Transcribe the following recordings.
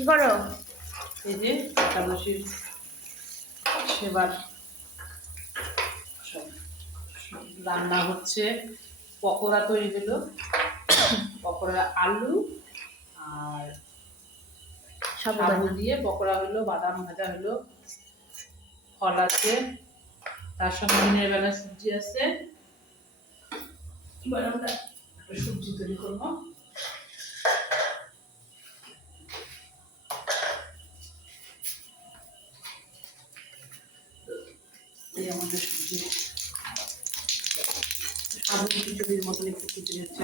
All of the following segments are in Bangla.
কি করো? এই যে একাদশীর সেবার সব রান্না হচ্ছে। পকোড়া তৈরি হলো, পকোড়া আলু আর সাবু দিয়ে পকোড়া হলো, বাদাম ভাজা হলো, ফল আছে, তার সঙ্গে দিনের বেলা সবজি আছে। এবার আমরা সবজি তৈরি করবো। এই আমাদের সবজি সাবু খিচুড়ির মতন একটু খিচুড়ি হচ্ছে।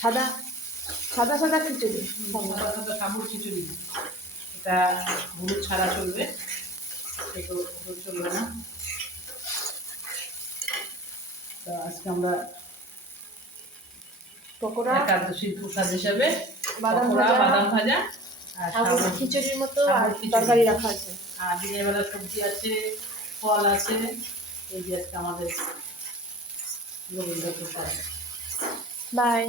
সাদা সাদা সাদা খিচুড়ি, সাদা সাদা সাবুর খিচুড়ি। এটা হলুদ ছাড়া চলবে, এটা হলুদ চলবে না। তো আজকে আমরা পকোড়া, একাদশীর প্রসাদ হিসাবে বাদাম ভাজা, বাদাম ভাজা আর সাবু খিচুড়ির মতো আর তরকারি রাখা আছে। আর দিনের বেলা সবজি আছে, ফল আছে। এই যে আজকে আমাদের গোবিন্দ প্রসাদ। বাই।